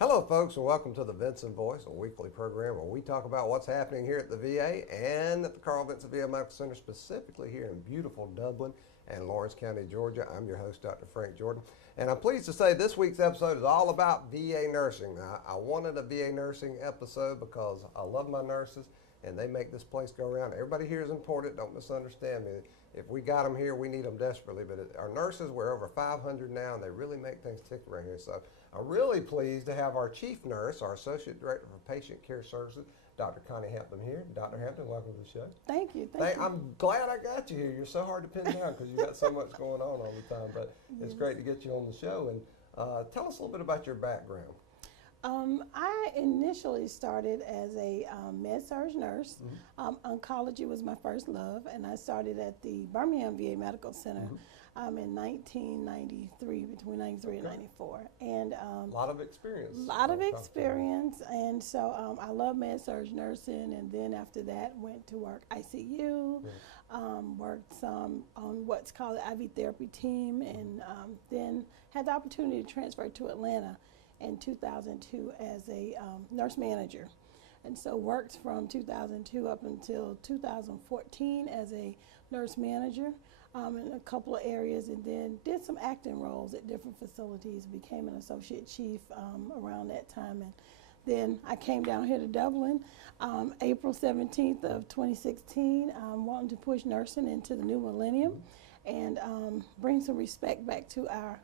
Hello, folks, and welcome to the Vinson Voice, a weekly program where we talk about what's happening here at the VA and at the Carl Vinson VA Medical Center, specifically here in beautiful Dublin and Lawrence County, Georgia. I'm your host, Dr. Frank Jordan, and I'm pleased to say this week's episode is all about VA nursing. Now, I wanted a VA nursing episode because I love my nurses, and they make this place go around. Everybody here is important. Don't misunderstand me. If we got them here, we need them desperately. But our nurses, we're over 500 now, and they really make things tick around here. So I'm really pleased to have our chief nurse, our associate director for patient care services, Dr. Connie Hampton here. Dr. Hampton, welcome to the show. Thank you. Thank you. I'm glad I got you here. You're so hard to pin down because you've got so much going on all the time. But it's great to get you on the show. And tell us a little bit about your background. I initially started as a med-surg nurse. Oncology was my first love, and I started at the Birmingham VA Medical Center in 1993, between 93 and 94. And A lot of experience. And so I love med-surg nursing, and then after that went to work ICU, worked some on what's called the IV therapy team, and then had the opportunity to transfer to Atlanta in 2002 as a nurse manager. And so worked from 2002 up until 2014 as a nurse manager in a couple of areas, and then did some acting roles at different facilities, became an associate chief around that time. And then I came down here to Dublin April 17th of 2016, wanting to push nursing into the new millennium and bring some respect back to our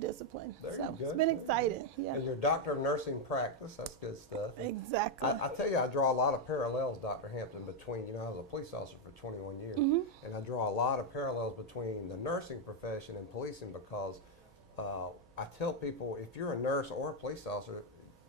discipline. So it's been exciting. Yeah. And your doctor of nursing practice, that's good stuff. Exactly. I tell you, I draw a lot of parallels, Dr. Hampton, between, I was a police officer for 21 years, and I draw a lot of parallels between the nursing profession and policing because I tell people, if you're a nurse or a police officer,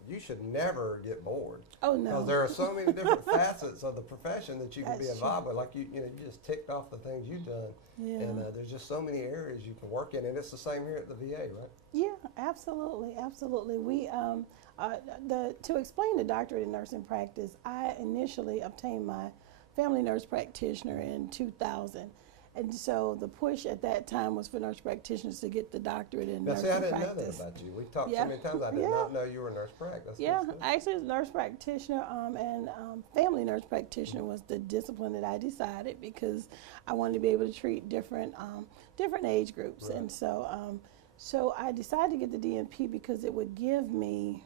you should never get bored. Oh, no. Because there are so many different facets of the profession that you can be That's involved true. with. Like you just ticked off the things you've done. Yeah. And there's just so many areas you can work in. And it's the same here at the VA, right? Yeah, absolutely, absolutely. We to explain the doctorate in nursing practice, I initially obtained my family nurse practitioner in 2000. And so the push at that time was for nurse practitioners to get the doctorate in Now, nursing see, I didn't practice. know that about you. We've talked Yeah. so many times. I did not know you were a nurse practitioner. Yeah, actually, as a nurse practitioner and family nurse practitioner was the discipline that I decided because I wanted to be able to treat different age groups, Right. and so I decided to get the DNP because it would give me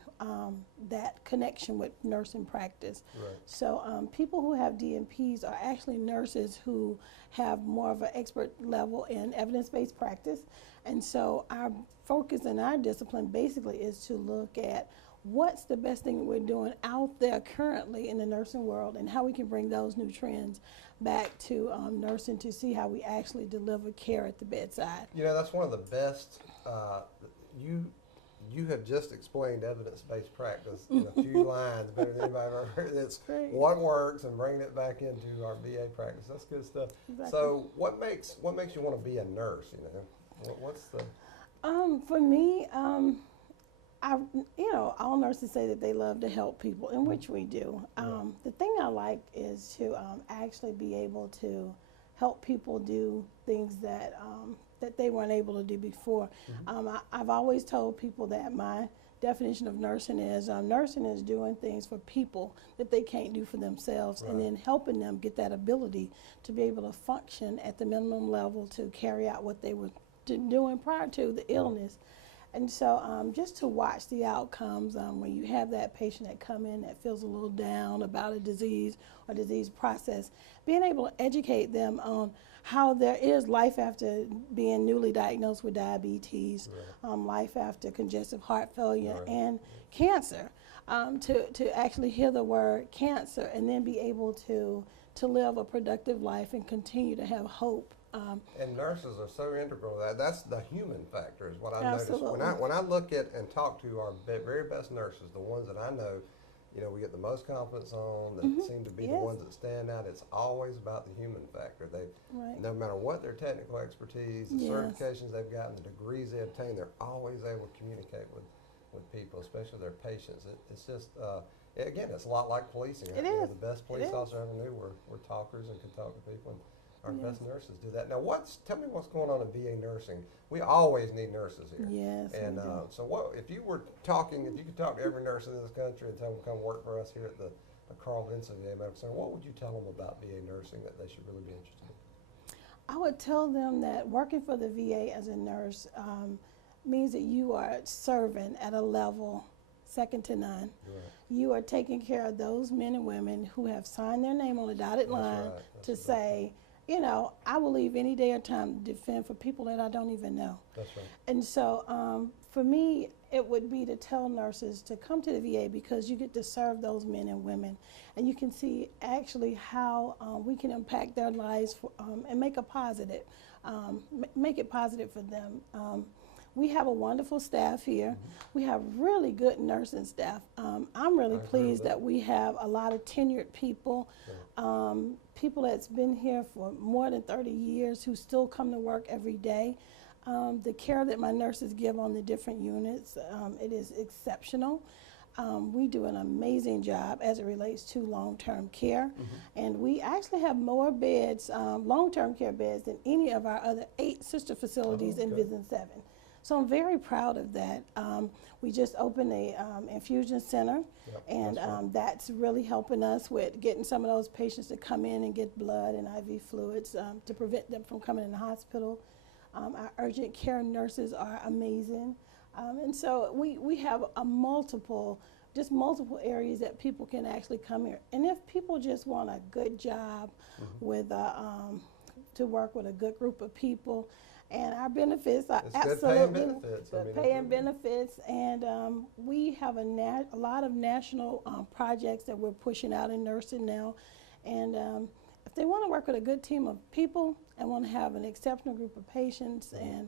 that connection with nursing practice. Right. So people who have DNPs are actually nurses who have more of an expert level in evidence-based practice. And so our focus in our discipline basically is to look at what's the best thing that we're doing out there currently in the nursing world and how we can bring those new trends back to nursing to see how we actually deliver care at the bedside. That's one of the best. You have just explained evidence-based practice in a few lines better than anybody I've ever heard. It's Great. what works and bringing it back into our VA practice. That's good stuff. Exactly. So, what makes you want to be a nurse? What's the For me, all nurses say that they love to help people, in which we do. The thing I like is to actually be able to help people do things that they weren't able to do before. I've always told people that my definition of nursing is doing things for people that they can't do for themselves, and then helping them get that ability to be able to function at the minimum level to carry out what they were doing prior to the illness. And so just to watch the outcomes when you have that patient that come in that feels a little down about a disease or disease process, being able to educate them on how there is life after being newly diagnosed with diabetes, life after congestive heart failure and cancer, to actually hear the word cancer and then be able to live a productive life and continue to have hope. And nurses are so integral to that. That's the human factor is what I've Absolutely. noticed. When I look at and talk to our very best nurses, the ones that I know, we get the most confidence on, that seem to be the ones that stand out, it's always about the human factor. No matter what their technical expertise, the certifications they've gotten, the degrees they obtain, they're always able to communicate with people, especially their patients. It's just, again, it's a lot like policing. It is. The best police officer I ever knew were talkers and could talk to people. Our best nurses do that. Now, tell me what's going on in VA nursing. We always need nurses here. Yes. And so, if you could talk to every nurse in this country and tell them to come work for us here at the Carl Vinson VA Medical Center, what would you tell them about VA nursing that they should really be interested in? I would tell them that working for the VA as a nurse means that you are serving at a level second to none. Right. You are taking care of those men and women who have signed their name on the dotted line to say, you know, I will leave any day or time to defend for people that I don't even know. That's right. And so for me, it would be to tell nurses to come to the VA because you get to serve those men and women, and you can see actually how we can impact their lives and make it positive for them. We have a wonderful staff here. Mm-hmm. We have really good nursing staff. I'm really pleased that we have a lot of tenured people, people that's been here for more than 30 years who still come to work every day. The care that my nurses give on the different units, it is exceptional. We do an amazing job as it relates to long-term care, and we actually have more beds, long-term care beds, than any of our other 8 sister facilities in Vinson 7. So I'm very proud of that. We just opened a infusion center, and that's really helping us with getting some of those patients to come in and get blood and IV fluids to prevent them from coming in the hospital. Our urgent care nurses are amazing. And so we have multiple areas that people can actually come here. And if people just want a good job with to work with a good group of people, and our benefits are absolutely good paying benefits, and we have a lot of national projects that we're pushing out in nursing now. And if they want to work with a good team of people and want to have an exceptional group of patients, and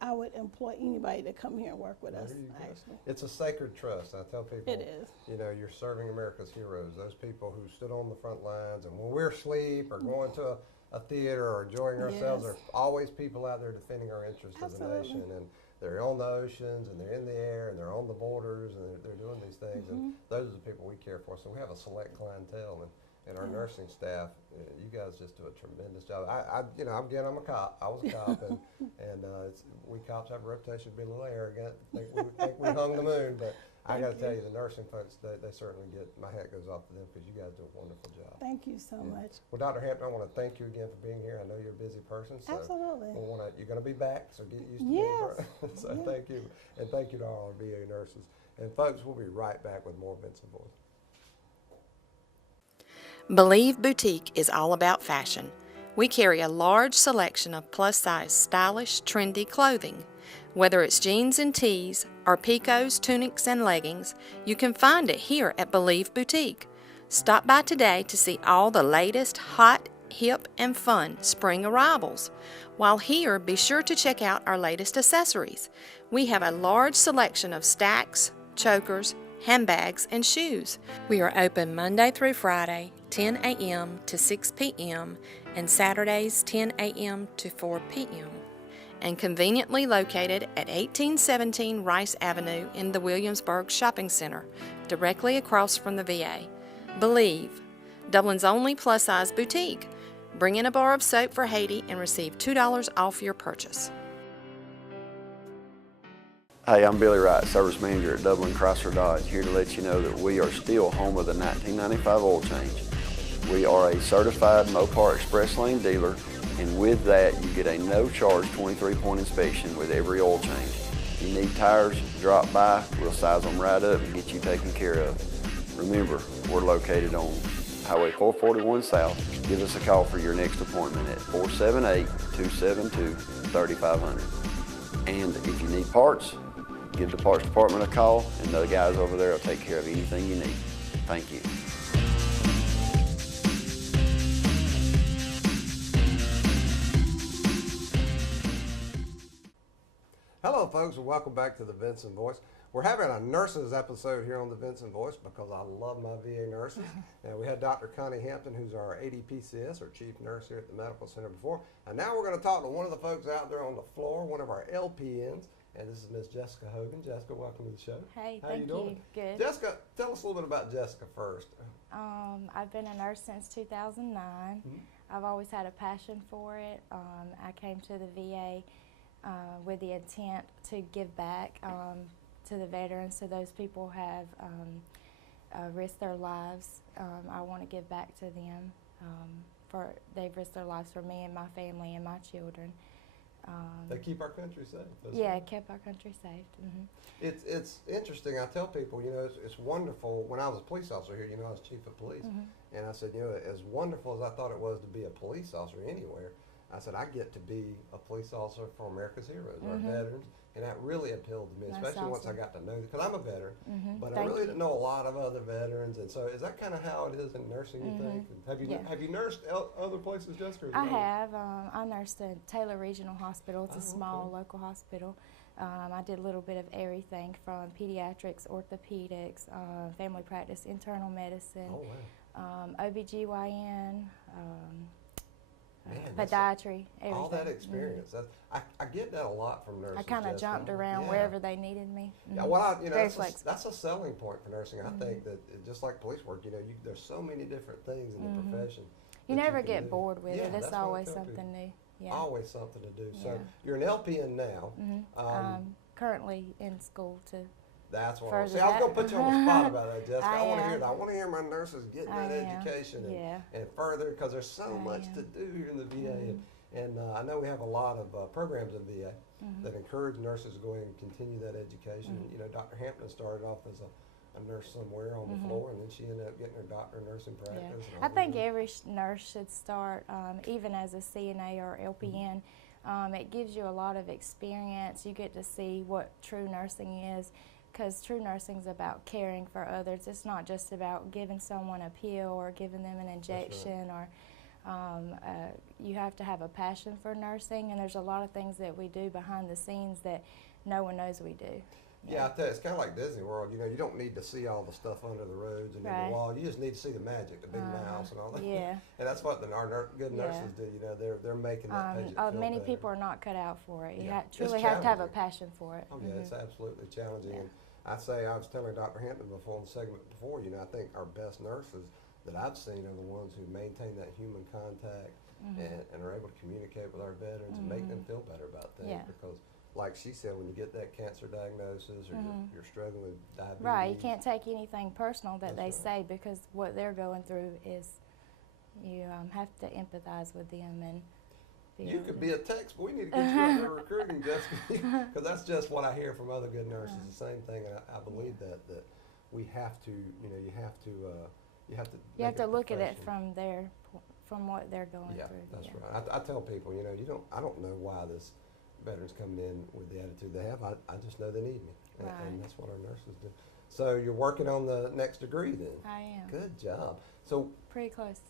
I would employ anybody to come here and work with us, actually. It's a sacred trust. I tell people, it is. You know, you're serving America's heroes, those people who stood on the front lines, and when we're asleep or going to a theater or enjoying ourselves, there are always people out there defending our interests as a nation. And they're on the oceans, and they're in the air, and they're on the borders, and they're doing these things. And those are the people we care for. So we have a select clientele. And our nursing staff, you guys just do a tremendous job. I'm a cop. I was a cop, and we cops have a reputation to be a little arrogant. Think we hung the moon, but I got to tell you, the nursing folks, they certainly my hat goes off to them because you guys do a wonderful job. Thank you so much. Well, Dr. Hampton, I want to thank you again for being here. I know you're a busy person, so absolutely. You're going to be back, so get used to being so thank you, and thank you to all our VA nurses. And folks, we'll be right back with more Vinson Voice. Believe Boutique is all about fashion. We carry a large selection of plus-size, stylish, trendy clothing. Whether it's jeans and tees, or picots, tunics, and leggings, you can find it here at Believe Boutique. Stop by today to see all the latest hot, hip, and fun spring arrivals. While here, be sure to check out our latest accessories. We have a large selection of stacks, chokers, handbags, and shoes. We are open Monday through Friday, 10 a.m. to 6 p.m., and Saturdays 10 a.m. to 4 p.m., and conveniently located at 1817 Rice Avenue in the Williamsburg Shopping Center, directly across from the VA. Believe, Dublin's only plus-size boutique. Bring in a bar of soap for Haiti and receive $2 off your purchase. Hey, I'm Billy Wright, Service Manager at Dublin Chrysler Dodge, here to let you know that we are still home of the 1995 oil change. We are a certified Mopar Express Lane dealer, and with that, you get a no-charge 23-point inspection with every oil change. If you need tires, drop by, we'll size them right up and get you taken care of. Remember, we're located on Highway 441 South. Give us a call for your next appointment at 478-272-3500. And if you need parts, give the parts department a call, and the guys over there will take care of anything you need. Thank you. Hello, folks, and welcome back to the Vinson Voice. We're having a nurses episode here on the Vinson Voice because I love my VA nurses. And we had Dr. Connie Hampton, who's our ADPCS, or chief nurse here at the medical center before. And now we're going to talk to one of the folks out there on the floor, one of our LPNs. And this is Miss Jessica Hogan. Jessica, welcome to the show. Hey, How thank you doing? Good. Jessica, tell us a little bit about Jessica first. I've been a nurse since 2009. I've always had a passion for it. I came to the VA with the intent to give back to the veterans, so those people have risked their lives. I want to give back to them. They've risked their lives for me and my family and my children. They keep our country safe. Yeah, it kept our country safe. Mm-hmm. It's interesting. I tell people, it's wonderful. When I was a police officer here, I was chief of police, and I said, as wonderful as I thought it was to be a police officer anywhere, I said I get to be a police officer for America's heroes, our veterans, and that really appealed to me, That's especially once I awesome. got to know, because I'm a veteran, but I Thank really you. didn't know a lot of other veterans, and so is that kind of how it is in nursing? You think? Yeah. Have you nursed other places, Jessica? I have. I nursed at Taylor Regional Hospital. It's a small okay. local hospital. I did a little bit of everything from pediatrics, orthopedics, family practice, internal medicine, Oh wow. OBGYN, Man, that's pediatry, everything. all that experience. I get that a lot from nurses. I kind of Jessica. jumped around Yeah. wherever they needed me. Yeah, well, Very that's flexible. that's a selling point for nursing. I think that just like police work, there's so many different things in the profession. You that never can get do. bored with Yeah, it. that's It's what I always tell something people. new. Yeah. Always something to do. So Yeah. you're an LPN now. Currently in school to. That's what Further See, I was going to put you on the spot about that, Jessica. I I want to am. hear that. I want to hear my nurses getting I that am. education Yeah. and further, because there's so I much am. to do here in the VA. And I know we have a lot of programs in VA that encourage nurses to go in and continue that education. Dr. Hampton started off as a nurse somewhere on the floor, and then she ended up getting her doctor of nursing Yeah. practice. and I all think that. every nurse should start, even as a CNA or LPN. It gives you a lot of experience. You get to see what true nursing is, because true nursing is about caring for others. It's not just about giving someone a pill or giving them an injection or you have to have a passion for nursing, and there's a lot of things that we do behind the scenes that no one knows we do. Yeah, I tell you, it's kind of like Disney World. You don't need to see all the stuff under the roads and in Right. the wall. You just need to see the magic, the big mouse and all that. Yeah. And that's what our good Yeah. nurses do. They're making that patient feel Many better. people are not cut out for it. You Yeah. truly It's have to have a challenging. passion for it. Oh yeah, it's absolutely challenging. Yeah. And I was telling Dr. Hampton before in the segment before, I think our best nurses that I've seen are the ones who maintain that human contact and are able to communicate with our veterans and make them feel better about things. Yeah. Because like she said, when you get that cancer diagnosis or you're struggling with diabetes. Right, you can't take anything personal that That's they right. say, because what they're going through is you have to empathize with them and be You able could to- be a text, but we need to get you out there recruiting, Jessica, because that's just what I hear from other good nurses. The same thing, and I believe that we have to, you have to you have make to it look at it professional. from what they're going Yeah, through. that's right. I tell people, I don't know why this veterans come in with the attitude they have. I just know they need me, and Right. that's what our nurses do. So you're working on the next degree then. I am. Good job. So Pretty close.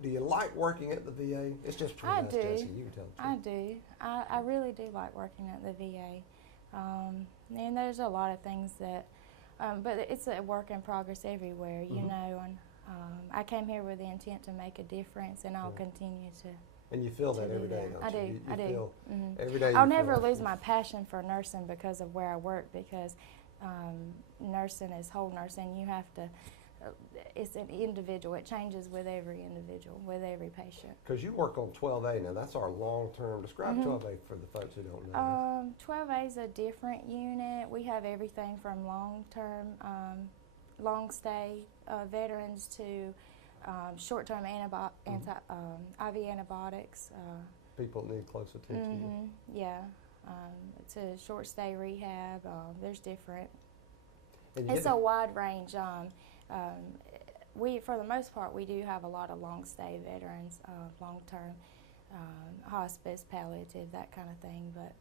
do you like working at the VA? It's just between I us, do. Jessica. You can tell the I truth. do. I really do like working at the VA. And there's a lot of things that, but it's a work in progress everywhere, you know. And I came here with the intent to make a difference, and I'll continue to. And you feel to that do every day, that. don't I you? do. You I do. feel Mhm. every day. I'll you feel never like lose this. my passion for nursing because of where I work, because nursing is whole nursing. You have to, it's an individual. It changes with every individual, with every patient. Because you work on 12A now. That's our long-term. Describe 12A for the folks who don't know. 12A is a different unit. We have everything from long-term, long-stay veterans to short-term IV antibiotics. People need close attention. Yeah, to short-stay rehab. There's different. And you It's get a wide range. We, for the most part, we do have a lot of long-stay veterans, long-term hospice, palliative, that kind of thing. But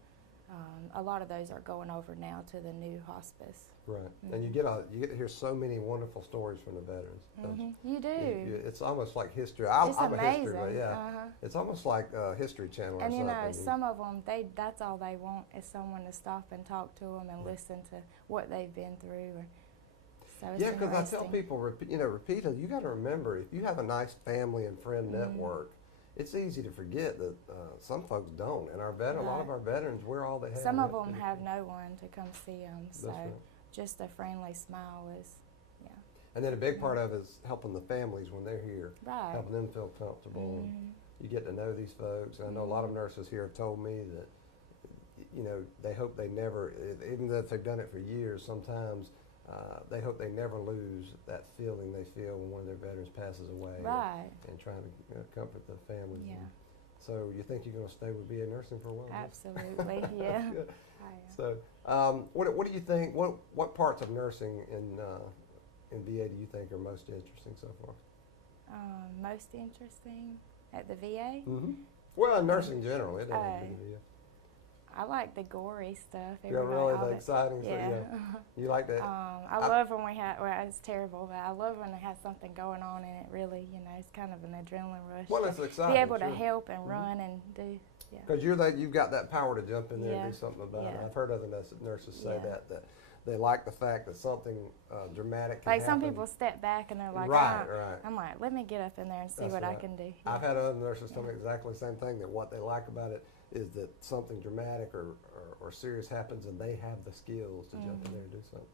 a lot of those are going over now to the new hospice. right, and you get to hear so many wonderful stories from the veterans. don't you? You do. It's almost like history. It's I'm a history, amazing. but yeah, it's almost like History Channel or And something. some of them, that's all they want is someone to stop and talk to them and listen to what they've been through. So it's Yeah, because I tell interesting. people, Repeat, you got to remember, if you have a nice family and friend network, it's easy to forget that some folks don't. And a lot of our veterans, we're all they have. Some of Right. them have no one to come see them, so right. just a friendly smile is, And then a big part of it is helping the families when they're here, right. helping them feel comfortable. you get to know these folks. And I know a lot of nurses here have told me that, you know, they hope they never, even though if they've done it for years, sometimes they hope they never lose that feeling they feel when one of their veterans passes away. Right. And trying to comfort the families. Yeah. And so you think you're going to stay with VA nursing for a while? Absolutely, yeah. Good. I am. So, what do you think? What parts of nursing in VA do you think are most interesting so far? Most interesting at the VA? Mm-hmm. Well, nursing generally, it doesn't have to be the VA. I like the gory stuff. Yeah, really, the exciting stuff. Yeah. You like that? I love when we have, well, it's terrible, but I love when they have something going on and it really, you know, it's kind of an adrenaline rush. Well, it's exciting. Be able to sure. help and run and do, yeah. Because you've got that power to jump in there and do something about it. Yeah. I've heard other nurses say that they like the fact that something dramatic can Like some happen. people step back and they're like, right. I'm like, let me get up in there and see That's what I right. can do. Yeah. I've had other nurses tell me exactly the same thing, that what they like about it is that something dramatic or serious happens and they have the skills to jump in there and do something.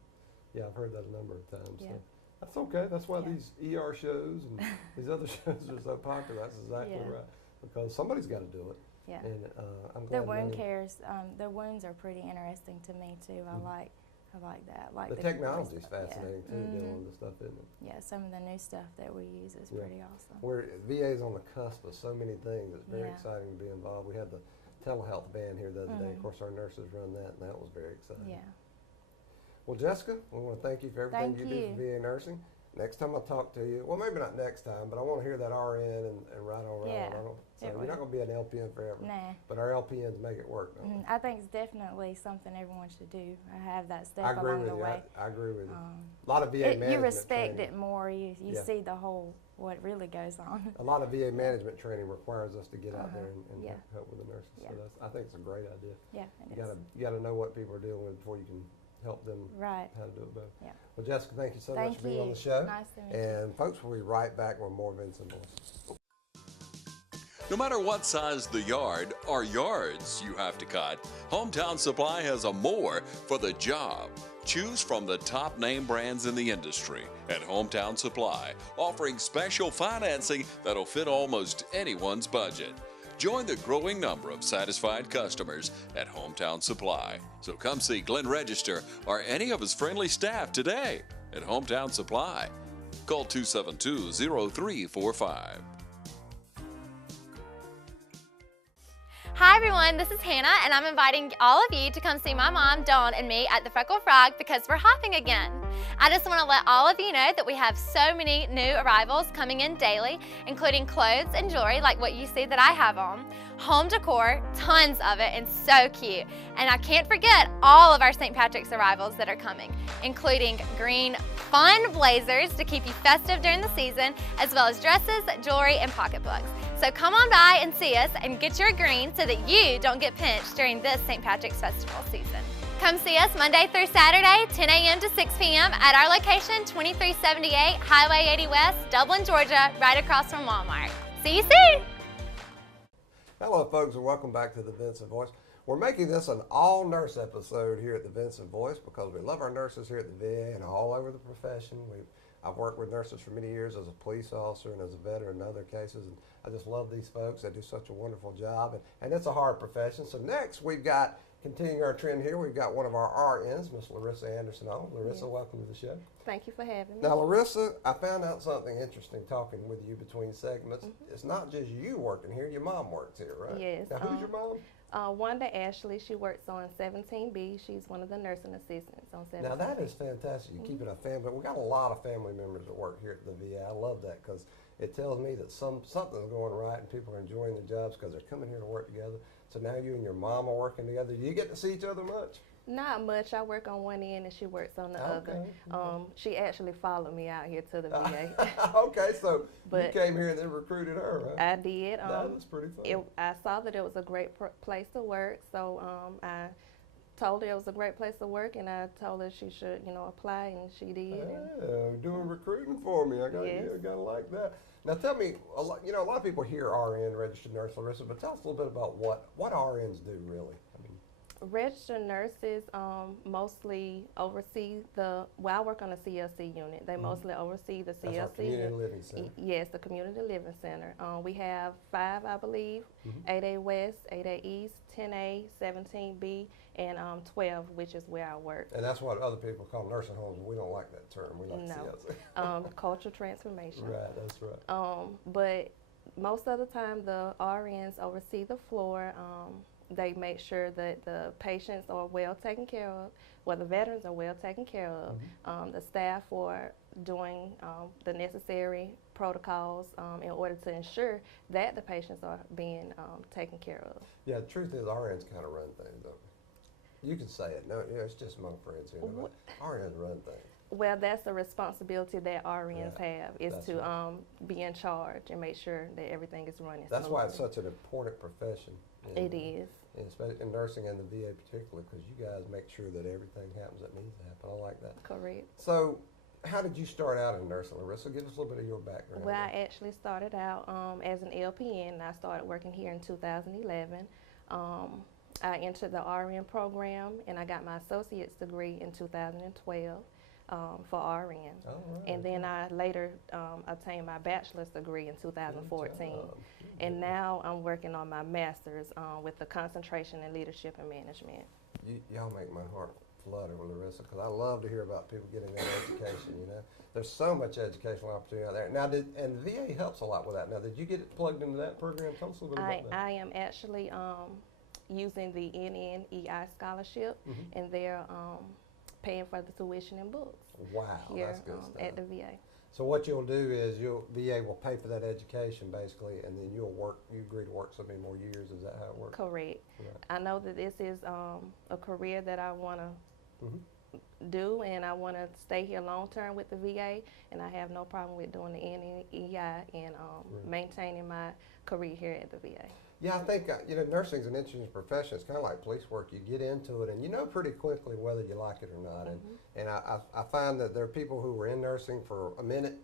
Yeah, I've heard that a number of times. Yeah. So that's okay. That's why these ER shows and these other shows are so popular. That's exactly right. Because somebody's got to do it. Yeah. And I'm glad The wound many- cares, the wounds are pretty interesting to me too. I like that. I like the technology is stuff. fascinating too, dealing with the stuff, isn't it? Yeah, some of the new stuff that we use is pretty awesome. We're VA's on the cusp of so many things. It's very Yeah. exciting to be involved. We had the telehealth van here the other day. Of course, our nurses run that, and that was very exciting. Yeah. Well, Jessica, we want to thank you for everything Thank you do you. for VA nursing. Next time I talk to you, well, maybe not next time, but I want to hear that RN and right on. Yeah, So it you're would. not going to be an LPN forever. Nah. But our LPNs make it work, don't they? I think it's definitely something everyone should do. I have that I step agree along with the you. way. I agree with you. A lot of VA management You respect training, it more. You Yeah. see the whole, what really goes on. A lot of VA management training requires us to get out there and Yeah. help with the nurses. Yeah. So I think it's a great idea. Yeah, it You is. gotta know what people are dealing with before you can help them Right. how to do it better. Yeah. Well, Jessica, thank you so much Thank for being on you. the show. Nice to meet you. And folks, we'll be right back with more Vinson Voice. No matter what size the yard or yards you have to cut, Hometown Supply has a more for the job. Choose from the top name brands in the industry at Hometown Supply, offering special financing that'll fit almost anyone's budget. Join the growing number of satisfied customers at Hometown Supply. So come see Glenn Register or any of his friendly staff today at Hometown Supply. Call 272-0345. Hi everyone, this is Hannah and I'm inviting all of you to come see my mom, Dawn, and me at the Freckle Frog because we're hopping again. I just want to let all of you know that we have so many new arrivals coming in daily, including clothes and jewelry like what you see that I have on, home decor, tons of it, and so cute. And I can't forget all of our St. Patrick's arrivals that are coming, including green fun blazers to keep you festive during the season, as well as dresses, jewelry, and pocketbooks. So come on by and see us and get your green so that you don't get pinched during this St. Patrick's Festival season. Come see us Monday through Saturday, 10 a.m. to 6 p.m. at our location, 2378 Highway 80 West, Dublin, Georgia, right across from Walmart. See you soon! Hello, folks, and welcome back to the Vinson Voice. We're making this an all-nurse episode here at the Vinson Voice because we love our nurses here at the VA and all over the profession. I've worked with nurses for many years as a police officer and as a veteran in other cases, and I just love these folks. They do such a wonderful job, and it's a hard profession. So next, we've got, continuing our trend here, we've got one of our RNs, Miss Larissa Anderson on. Larissa, welcome to the show. Thank you for having me. Now, Larissa, I found out something interesting talking with you between segments. It's not just you working here, your mom works here, right? Yes, Now, who's your mom? Wanda Ashley, she works on 17B. She's one of the nursing assistants on 17B. Now, that is fantastic. You keep it a family. We got a lot of family members that work here at the VA. I love that because it tells me that something's going right and people are enjoying their jobs because they're coming here to work together. So now you and your mom are working together. Do you get to see each other much? Not much. I work on one end and she works on the other. She actually followed me out here to the VA. Okay, so But you came here and then recruited her, huh? I did. That was pretty fun. I saw that it was a great place to work, so I told her it was a great place to work, and I told her she should, apply, and she did. Doing recruiting for me. I gotta like that. Now tell me, a lot of people hear RN, registered nurse, Larissa, but tell us a little bit about what RNs do really. Registered nurses mostly oversee I work on the CLC unit. They mostly oversee the CLC That's our community unit. living center. Yes, the community living center. We have 5, I believe, 8A West, 8A East, 10A, 17B, and 12, which is where I work. And that's what other people call nursing homes. We don't like that term. We like CLC. Cultural transformation. Right, that's right. But most of the time, the RNs oversee the floor. They make sure that the patients are well taken care of, the veterans are well taken care of. The staff are doing the necessary protocols in order to ensure that the patients are being taken care of. Yeah, the truth is RNs kind of run things, don't they? You can say it. No, it's just among friends here. But RNs run things. Well, that's the responsibility that RNs have, is That's to right. be in charge and make sure that everything is running That's why it's smoothly. such an important profession. It is. And especially in nursing and the VA particularly, because you guys make sure that everything happens that needs to happen. I like that. Correct. So, how did you start out in nursing, Larissa? Give us a little bit of your background. Well, I actually started out as an LPN, and I started working here in 2011. I entered the RN program, and I got my associate's degree in 2012 for RN. Oh, right, And then I later obtained my bachelor's degree in 2014. Good job. And now I'm working on my master's with the concentration in leadership and management. Y'all make my heart flutter, Larissa, because I love to hear about people getting that education, you know. There's so much educational opportunity out there. Now, and VA helps a lot with that. Now, did you get it plugged into that program? Tell us a little bit about that. I am actually using the NNEI scholarship, and they're paying for the tuition and books Wow, here that's good stuff. at the VA. So what you'll do is VA will pay for that education basically, and then you agree to work so many more years. Is that how it works? Correct. Right. I know that this is a career that I want to do, and I want to stay here long term with the VA, and I have no problem with doing the NNEI and maintaining my career here at the VA. Yeah, I think, nursing is an interesting profession. It's kind of like police work. You get into it, and you know pretty quickly whether you like it or not. And I find that there are people who were in nursing for a minute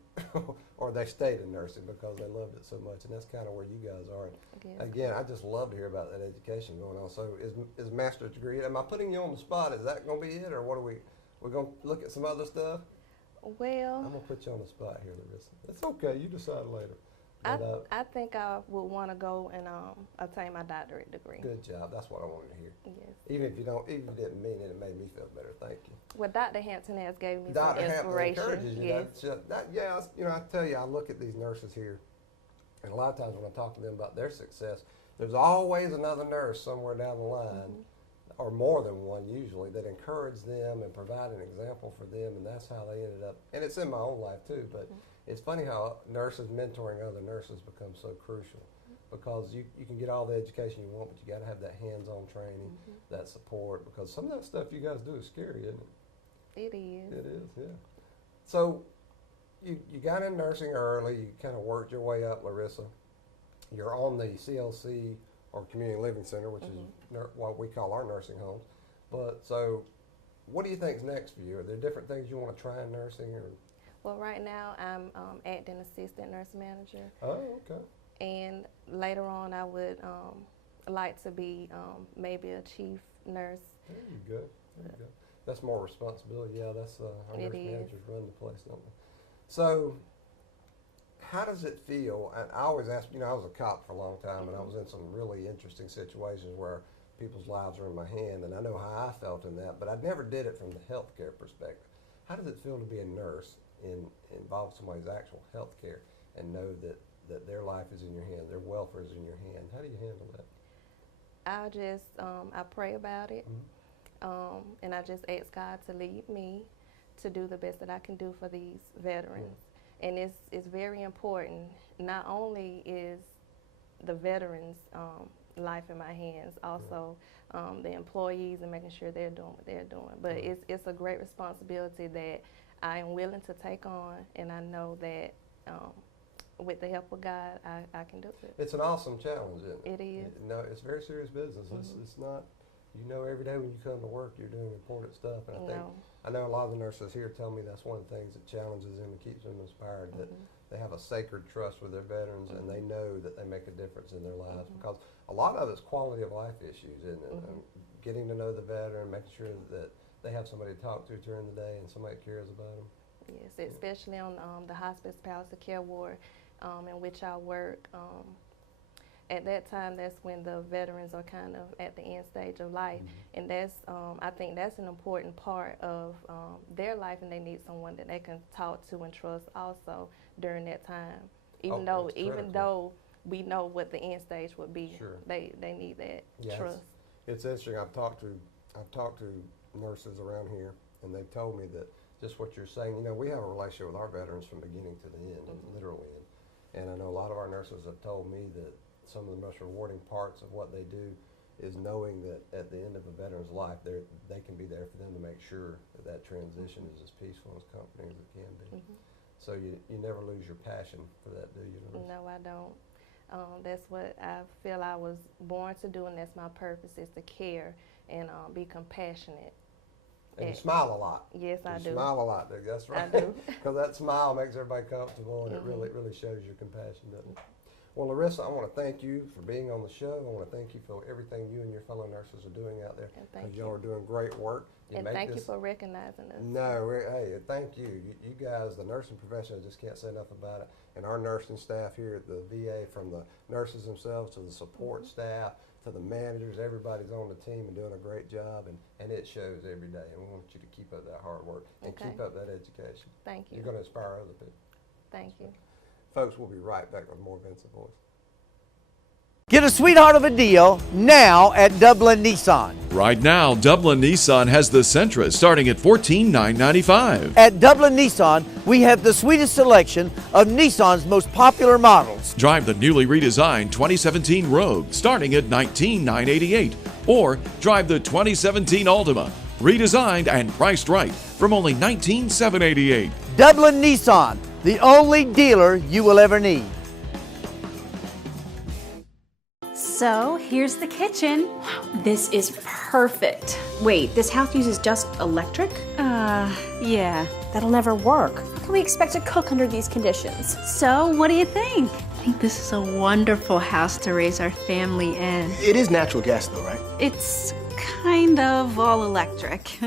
or they stayed in nursing because they loved it so much, and that's kind of where you guys are. And again, I just love to hear about that education going on. So is master's degree, am I putting you on the spot? Is that going to be it, or what are we're going to look at some other stuff? Well, I'm going to put you on the spot here, Larissa. It's okay. You decide later. I think I would want to go and obtain my doctorate degree. Good job. That's what I wanted to hear. Yes. Even if you didn't mean it, it made me feel better. Thank you. Well, Dr. Hampton has gave me Dr. some inspiration. Hampton encourages you. Yes. I tell you, I look at these nurses here, and a lot of times when I talk to them about their success, there's always another nurse somewhere down the line, or more than one usually, that encourage them and provide an example for them, and that's how they ended up. And it's in my own life too, but it's funny how nurses mentoring other nurses becomes so crucial, because you can get all the education you want, but you got to have that hands-on training, that support, because some of that stuff you guys do is scary, isn't it? It is. It is, yeah. So you got in nursing early. You kind of worked your way up, Larissa. You're on the CLC, or Community Living Center, which is what we call our nursing homes. But so what do you think is next for you? Are there different things you want to try in nursing? Or? Well, right now I'm acting assistant nurse manager. Oh, okay. And later on I would like to be maybe a chief nurse. There you go. There you go. That's more responsibility. Yeah, that's our nurse managers run the place, don't they? So how does it feel? And I always ask, I was a cop for a long time, and I was in some really interesting situations where people's lives are in my hand, and I know how I felt in that, but I never did it from the healthcare perspective. How does it feel to be a nurse involve somebody's actual health care and know that their life is in your hand, their welfare is in your hand? How do you handle that? I just, I pray about it, and I just ask God to lead me to do the best that I can do for these veterans. And it's very important. Not only is the veterans' life in my hands, also the employees and making sure they're doing what they're doing. But it's a great responsibility that I am willing to take on, and I know that with the help of God, I can do it. It's an awesome challenge, isn't it? It is. No, it's very serious business. It's not you know every day when you come to work you're doing important stuff. And I know a lot of the nurses here tell me that's one of the things that challenges them and keeps them inspired, that they have a sacred trust with their veterans and they know that they make a difference in their lives, because a lot of it's quality of life issues, isn't it? Getting to know the veteran, making sure that they have somebody to talk to during the day and somebody cares about them. Yes, especially on the hospice palliative care ward in which I work. At that time, that's when the veterans are kind of at the end stage of life, and that's I think that's an important part of their life, and they need someone that they can talk to and trust also during that time. Even though we know what the end stage would be, they need that trust. It's interesting. I've talked to nurses around here, and they've told me that just what you're saying. You know, we have a relationship with our veterans from beginning to the end, literally. And I know a lot of our nurses have told me that some of the most rewarding parts of what they do is knowing that at the end of a veteran's life, they can be there for them to make sure that transition is as peaceful and as comforting as it can be. So you never lose your passion for that, do you? No, I don't. That's what I feel I was born to do, and that's my purpose, is to care and be compassionate. And you smile a lot. Yes, I do. Smile a lot, Doug. That's right. I do. Because that smile makes everybody comfortable, and it really shows your compassion, doesn't it? Well, Larissa, I want to thank you for being on the show. I want to thank you for everything you and your fellow nurses are doing out there. Thank you. Y'all are doing great work. And thank you for recognizing us. No, hey, thank you. You guys, the nursing profession, I just can't say enough about it. And our nursing staff here at the VA, from the nurses themselves to the support staff to the managers, everybody's on the team and doing a great job, and it shows every day. And we want you to keep up that hard work and keep up that education. Thank you. You're going to inspire other people. Thank you. Folks, we'll be right back with more Vinson Voice. Get a sweetheart of a deal now at Dublin Nissan. Right now, Dublin Nissan has the Sentra starting at $14,995. At Dublin Nissan, we have the sweetest selection of Nissan's most popular models. Drive the newly redesigned 2017 Rogue starting at $19,988. Or drive the 2017 Altima, redesigned and priced right from only $19,788. Dublin Nissan, the only dealer you will ever need. So here's the kitchen. This is perfect. Wait, this house uses just electric? Yeah. That'll never work. How can we expect to cook under these conditions? So what do you think? I think this is a wonderful house to raise our family in. It is natural gas though, right? It's kind of all electric.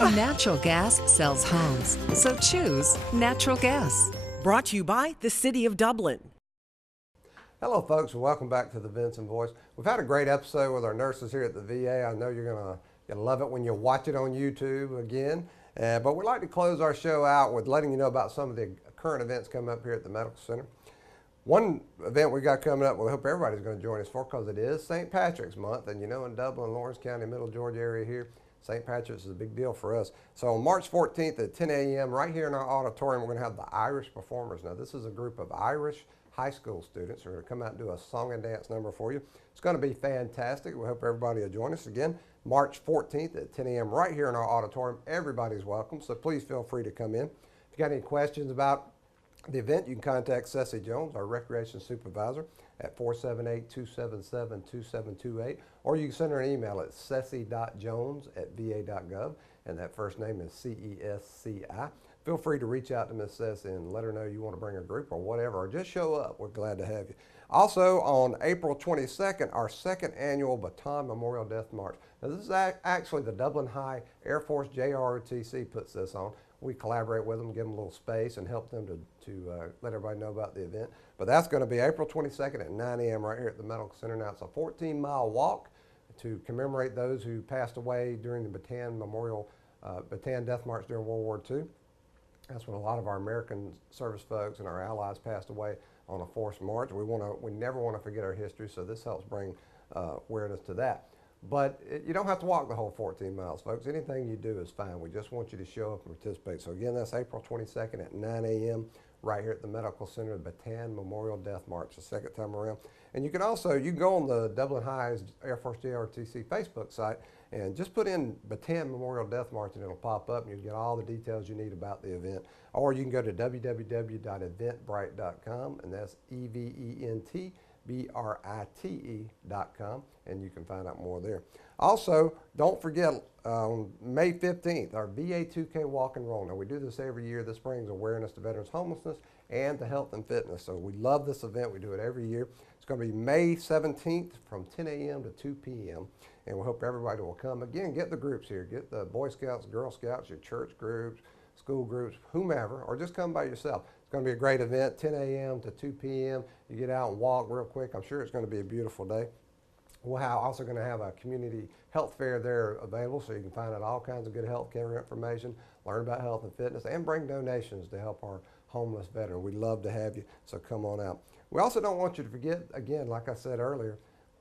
Natural gas sells homes, so choose natural gas. Brought to you by the City of Dublin. Hello, folks, and welcome back to the Vinson Voice. We've had a great episode with our nurses here at the VA. I know you're gonna love it when you watch it on YouTube again. But we'd like to close our show out with letting you know about some of the current events coming up here at the Medical Center. One event we got coming up, we hope everybody's going to join us for, because it is St. Patrick's Month, and you know, in Dublin, Lawrence County, Middle Georgia area here, St. Patrick's is a big deal for us. So on March 14th at 10 a.m. right here in our auditorium, we're going to have the Irish performers. Now, this is a group of Irish high school students who are going to come out and do a song and dance number for you. It's going to be fantastic. We hope everybody will join us again March 14th at 10 a.m. right here in our auditorium. Everybody's welcome, so please feel free to come in. If you got any questions about the event, you can contact Ceci Jones, our recreation supervisor, at 478-277-2728, or you can send her an email at ceci.jones@va.gov, and that first name is C-E-S-C-I. Feel free to reach out to Miss Ceci and let her know you want to bring a group or whatever, or just show up. We're glad to have you. Also, on April 22nd, our second annual Baton Memorial Death March. Now, this is actually the Dublin High Air Force JROTC puts this on. We collaborate with them, give them a little space, and help them to let everybody know about the event. But that's going to be April 22nd at 9 a.m. right here at the Medical Center. Now, it's a 14-mile walk to commemorate those who passed away during the Baton Death March during World War II. That's when a lot of our American service folks and our allies passed away on a forced march. We never want to forget our history, so this helps bring awareness to that. But you don't have to walk the whole 14 miles, folks. Anything you do is fine. We just want you to show up and participate. So again, that's April 22nd at 9 a.m. right here at the Medical Center, the Baton Memorial Death March, the second time around. And you can go on the Dublin High's Air Force JRTC Facebook site and just put in Baton Memorial Death March and it'll pop up and you'll get all the details you need about the event. Or you can go to www.eventbrite.com, and that's EVENT BRITE.com, and you can find out more there. Also, don't forget, on May 15th, our VA 2K Walk and Roll. Now, we do this every year. This brings awareness to veterans homelessness and to health and fitness. So we love this event. We do it every year. It's going to be May 17th from 10 a.m. to 2 p.m. And we hope everybody will come. Again, get the groups here. Get the Boy Scouts, Girl Scouts, your church groups, school groups, whomever, or just come by yourself. It's going to be a great event, 10 a.m. to 2 p.m. You get out and walk real quick. I'm sure it's going to be a beautiful day. We're also going to have a community health fair there available, so you can find out all kinds of good health care information, learn about health and fitness, and bring donations to help our homeless veteran. We'd love to have you, so come on out. We also don't want you to forget, again, like I said earlier,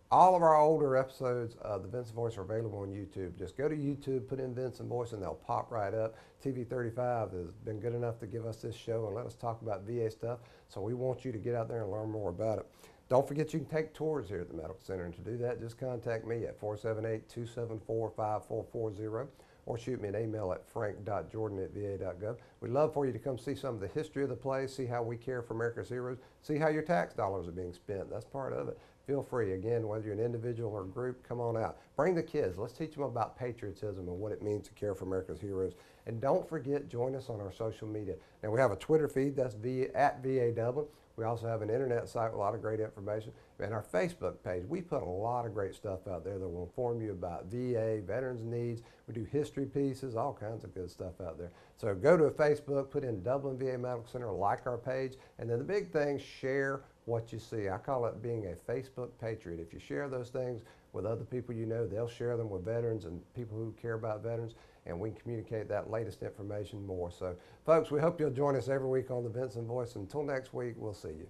all of our older episodes of the Vinson Voice are available on YouTube. Just go to YouTube, put in Vinson Voice, and they'll pop right up. TV 35 has been good enough to give us this show and let us talk about VA stuff, so we want you to get out there and learn more about it. Don't forget you can take tours here at the Medical Center, and to do that, just contact me at 478-274-5440 or shoot me an email at frank.jordan@va.gov. We'd love for you to come see some of the history of the place, see how we care for America's heroes, see how your tax dollars are being spent. That's part of it. Feel free. Again, whether you're an individual or a group, come on out. Bring the kids. Let's teach them about patriotism and what it means to care for America's heroes. And don't forget, join us on our social media. Now, we have a Twitter feed, that's at VA Dublin. We also have an internet site with a lot of great information. And our Facebook page, we put a lot of great stuff out there that will inform you about VA, veterans needs. We do history pieces, all kinds of good stuff out there. So go to Facebook, put in Dublin VA Medical Center, like our page, and then the big thing, share what you see. I call it being a Facebook patriot. If you share those things with other people you know, they'll share them with veterans and people who care about veterans, and we can communicate that latest information more. So, folks, we hope you'll join us every week on the Vinson Voice. Until next week, we'll see you.